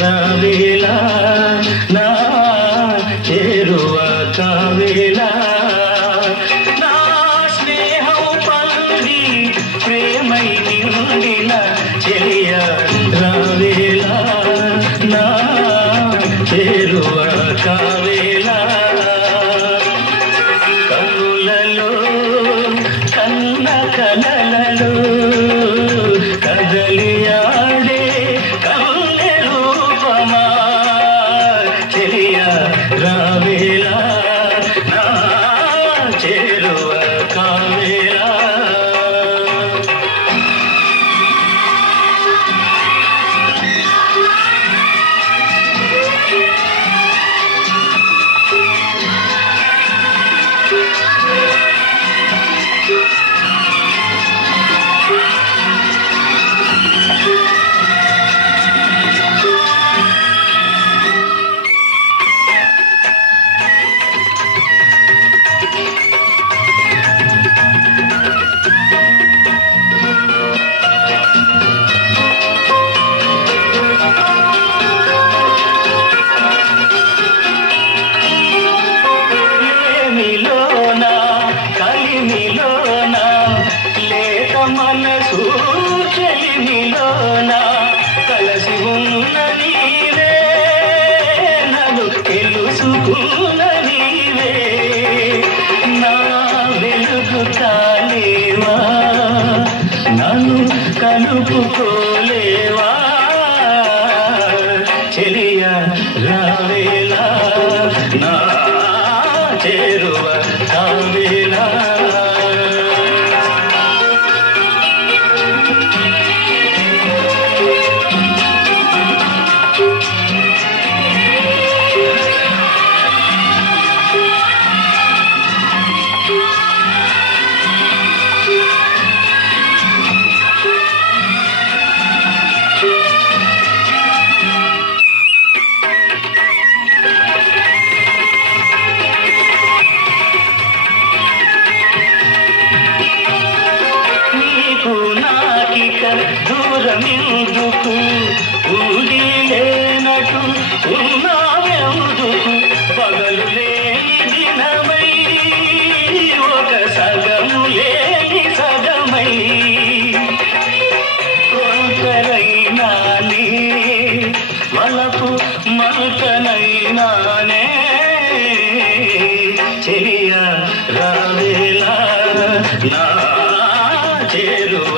రావేలా నా చేరువ కావేలా. నా స్నేహం పంది ప్రేమై నిండిలా చెలియ రావేలా నా చేరువ కావేలా. కన్నులలో కన్న కలలలో నన్ను కలుపుకోలేవా చెలియ రావేలా నా చేరువ కావేలా. నాకిక దూరమిందుకు ఊడి లేనటు ఉన్నావెందుకు? పగలు లేని దినమై ఒక సగము లేని సగమై. కొంతరైనానే వలపు మల్కనైనానే. చెలియ రావేలా నా చేరువ